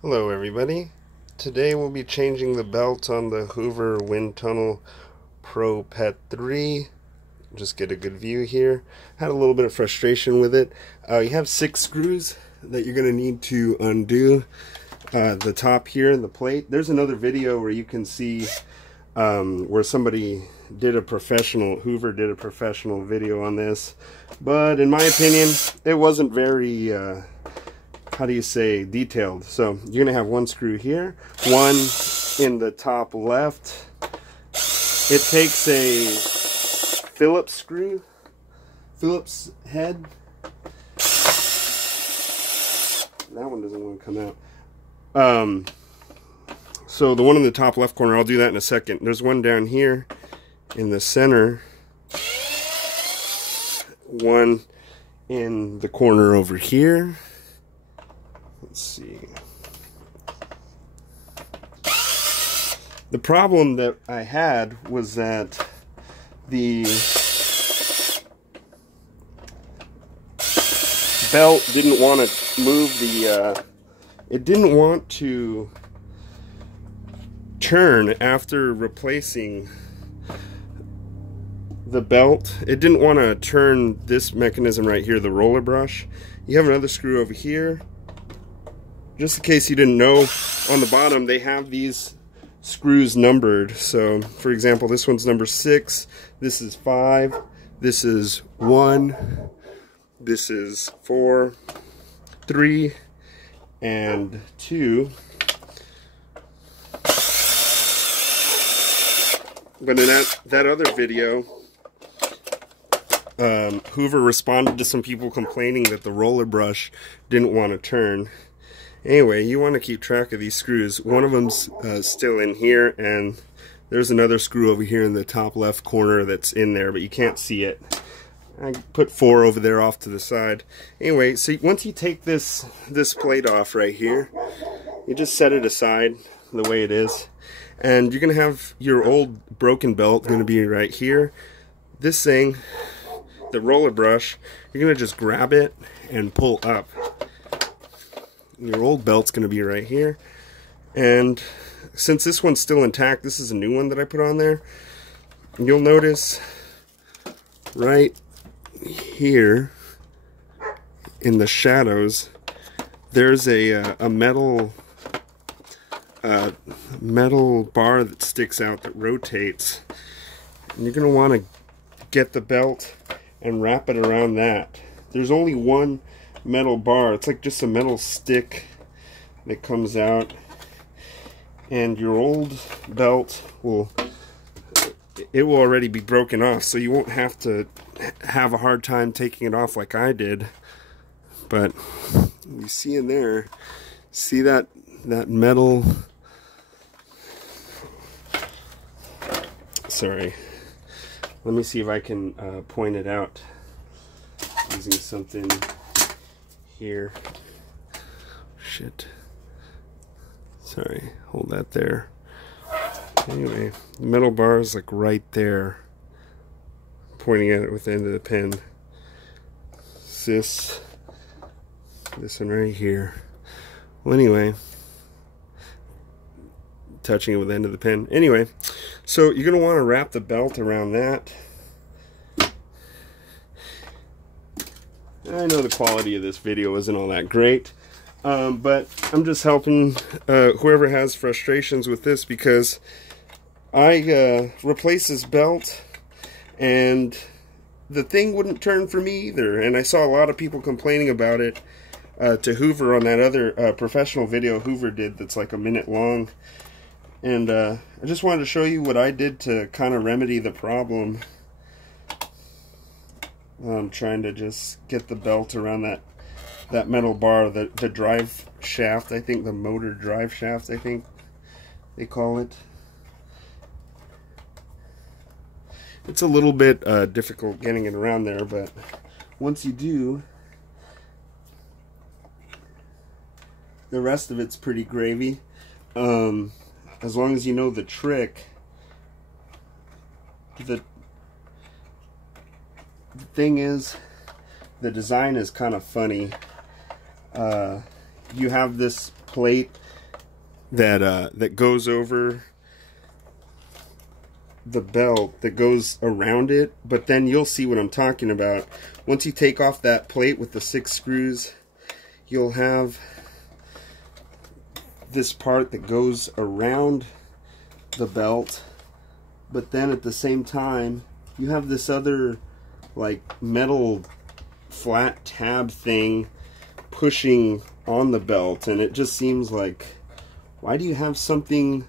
Hello everybody. Today we'll be changing the belt on the Hoover Wind Tunnel Pro Pet 3. Just get a good view here. Had a little bit of frustration with it. You have 6 screws that you're going to need to undo. The top here and the plate. There's another video where you can see where somebody did a professional, Hoover did a professional video on this. But in my opinion, it wasn't very how do you say, detailed. So you're gonna have one screw here, one in the top left. It takes a Phillips screw, Phillips head. That one doesn't want to come out. So the one in the top left corner, I'll do that in a second. There's one down here in the center, one in the corner over here. Let's see. The problem that I had was that the belt didn't want to move it didn't want to turn after replacing the belt. It didn't want to turn this mechanism right here, the roller brush. You have another screw over here. Just in case you didn't know, on the bottom they have these screws numbered. So, for example, this one's number 6, this is 5, this is 1, this is 4, 3, and 2. But in that other video, Hoover responded to some people complaining that the roller brush didn't want to turn. Anyway, you want to keep track of these screws. One of them's still in here, and there's another screw over here in the top left corner that's in there, but you can't see it. I put 4 over there off to the side. Anyway, so once you take this plate off right here, you just set it aside the way it is, and you're going to have your old broken belt going to be right here. This thing, the roller brush, you're going to just grab it and pull up. Your old belt's going to be right here, and since this one's still intact, this is a new one that I put on there. You'll notice right here in the shadows there's a metal bar that sticks out that rotates, and you're going to want to get the belt and wrap it around that. There's only one metal bar. It's like just a metal stick that comes out, and your old belt will already be broken off, so you won't have to have a hard time taking it off like I did. But you see in there, see that metal, sorry, let me see if I can point it out using something here. Shit. Sorry, hold that there. Anyway, the metal bar is like right there, pointing at it with the end of the pen. This one right here. Well, anyway, touching it with the end of the pen. Anyway, so you're going to want to wrap the belt around that. I know the quality of this video isn't all that great, but I'm just helping whoever has frustrations with this, because I replaced this belt and the thing wouldn't turn for me either, and I saw a lot of people complaining about it to Hoover on that other professional video Hoover did that's like a minute long, and I just wanted to show you what I did to kind of remedy the problem. I'm trying to just get the belt around that metal bar, the drive shaft, I think, the motor drive shaft, I think they call it. It's a little bit difficult getting it around there, but once you do, the rest of it's pretty gravy. As long as you know the trick. The thing is, the design is kind of funny. You have this plate that goes over the belt, that goes around it. But then you'll see what I'm talking about. Once you take off that plate with the 6 screws, you'll have this part that goes around the belt, but then at the same time you have this other like metal flat tab thing pushing on the belt, and it just seems like, why do you have something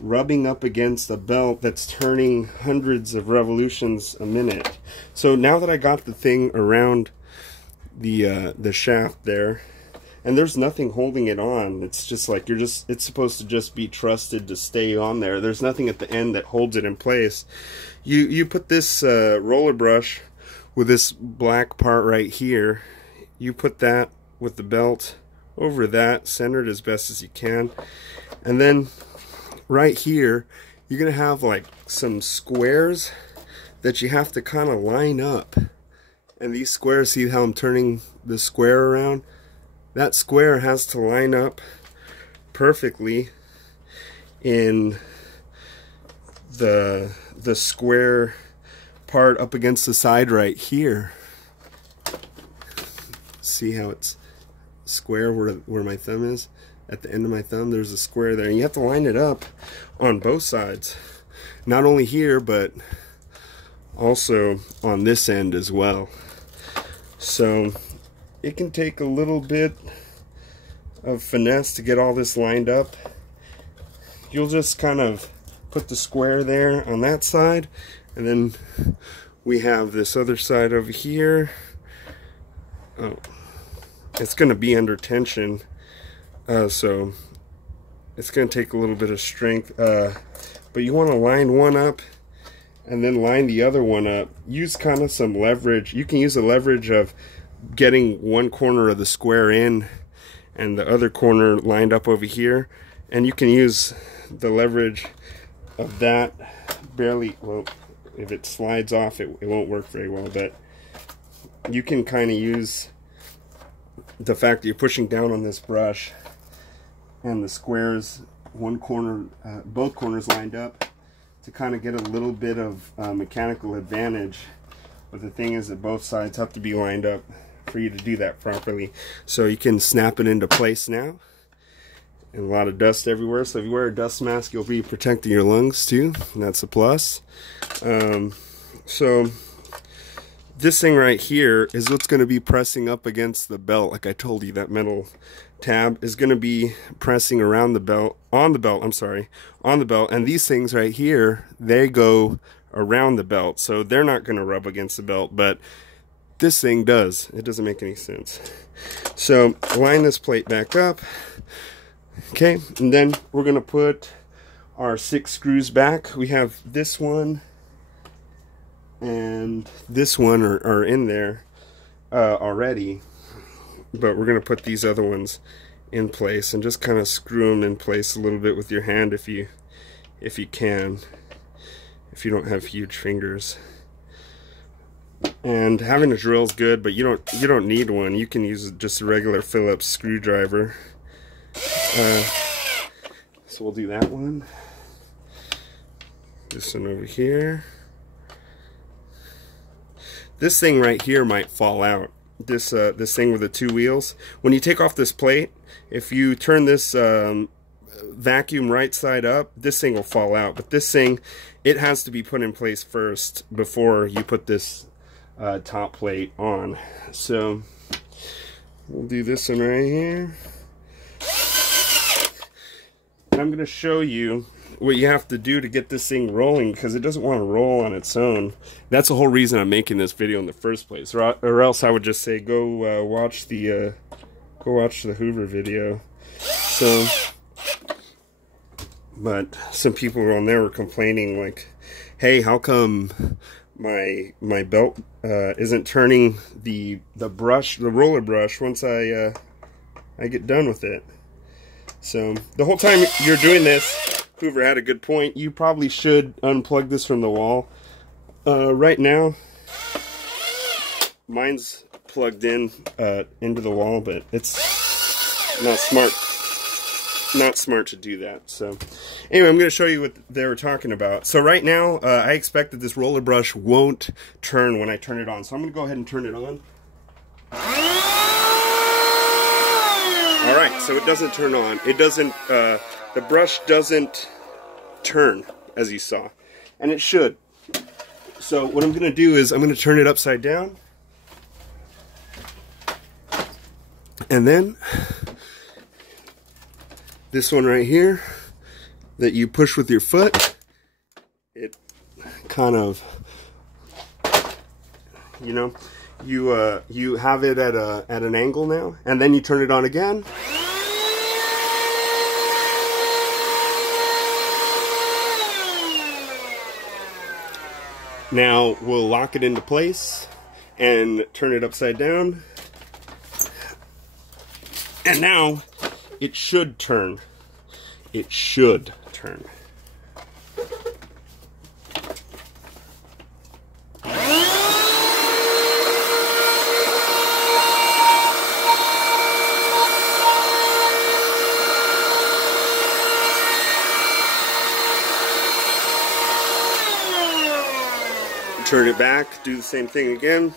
rubbing up against a belt that's turning hundreds of revolutions a minute? So now that I got the thing around the shaft there, and there's nothing holding it on, it's just like it's supposed to just be trusted to stay on there. There's nothing at the end that holds it in place. You put this roller brush with this black part right here, you put that with the belt over that, centered as best as you can, and then right here you're gonna have like some squares that you have to kind of line up. And these squares, see how I'm turning the square around? That square has to line up perfectly in the square part up against the side right here. See how it's square where my thumb is? At the end of my thumb, there's a square there. And you have to line it up on both sides. Not only here, but also on this end as well. So it can take a little bit of finesse to get all this lined up. You'll just kind of put the square there on that side, and then we have this other side over here. Oh, it's going to be under tension, so it's going to take a little bit of strength, but you want to line one up and then line the other one up. Use kind of some leverage. You can use the leverage of getting one corner of the square in and the other corner lined up over here, and you can use the leverage of that barely, well, if it slides off it won't work very well, but you can kind of use the fact that you're pushing down on this brush and the squares, one corner, both corners lined up, to kind of get a little bit of mechanical advantage. But the thing is that both sides have to be lined up for you to do that properly. So you can snap it into place now. And a lot of dust everywhere, so if you wear a dust mask, you'll be protecting your lungs too, and that's a plus. So this thing right here is what's going to be pressing up against the belt. Like I told you, that metal tab is going to be pressing around the belt, on the belt, and these things right here, they go around the belt, so they're not going to rub against the belt, but this thing does. It doesn't make any sense. So line this plate back up. Okay, and then we're going to put our 6 screws back. We have this one and this one are in there already, but we're going to put these other ones in place and just kind of screw them in place a little bit with your hand if you can, if you don't have huge fingers. And having a drill is good, but you don't need one. You can use just a regular Phillips screwdriver. So we'll do that one. This one over here. This thing right here might fall out. This thing with the 2 wheels. When you take off this plate, if you turn this vacuum right side up, this thing will fall out. But this thing, it has to be put in place first before you put this top plate on. So we'll do this one right here. And I'm going to show you what you have to do to get this thing rolling, because it doesn't want to roll on its own. That's the whole reason I'm making this video in the first place, or else I would just say go watch the Hoover video. So, but some people on there were complaining like, hey, how come my belt isn't turning the roller brush once I get done with it? So the whole time you're doing this, Hoover had a good point. You probably should unplug this from the wall. Right now, mine's plugged in into the wall, but it's not smart. not smart to do that. So anyway, I'm going to show you what they were talking about. So right now, I expect that this roller brush won't turn when I turn it on. So I'm going to go ahead and turn it on. Alright, so it doesn't turn on. It doesn't, the brush doesn't turn, as you saw. And it should. So what I'm going to do is I'm going to turn it upside down. And then this one right here that you push with your foot, it kind of, you know, you have it at an angle now, and then you turn it on again. Now we'll lock it into place and turn it upside down. And now it should turn. It should turn. Turn it back, do the same thing again.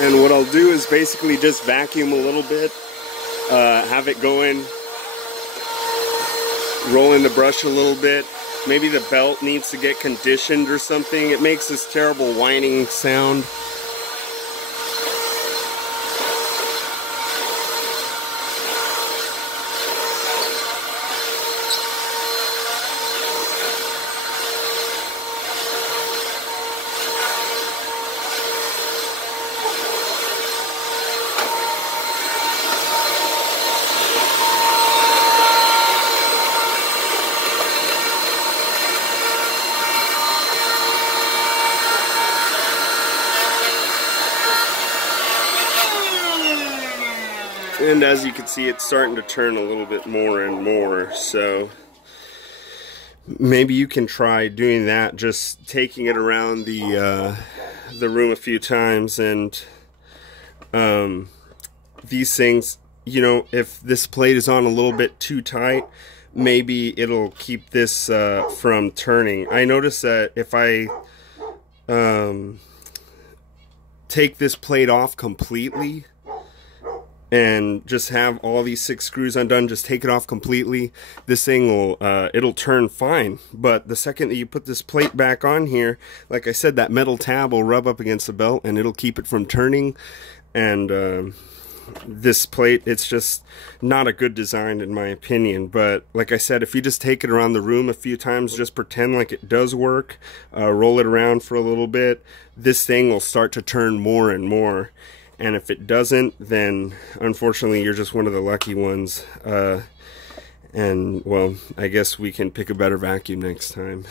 And what I'll do is basically just vacuum a little bit, have it going, rolling the brush a little bit. Maybe the belt needs to get conditioned or something. It makes this terrible whining sound. And as you can see, it's starting to turn a little bit more and more, so maybe you can try doing that, just taking it around the room a few times. And these things, you know, if this plate is on a little bit too tight, maybe it'll keep this from turning. I notice that if I take this plate off completely and just have all these 6 screws undone, just take it off completely, this thing will, it'll turn fine. But the second that you put this plate back on here, like I said, that metal tab will rub up against the belt and it'll keep it from turning. And this plate, it's just not a good design in my opinion. But like I said, if you just take it around the room a few times, just pretend like it does work, roll it around for a little bit, this thing will start to turn more and more. And if it doesn't, then unfortunately you're just one of the lucky ones. And well, I guess we can pick a better vacuum next time.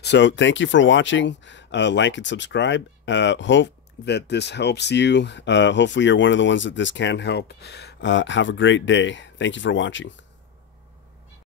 So thank you for watching. Like and subscribe. Hope that this helps you. Hopefully you're one of the ones that this can help. Have a great day. Thank you for watching.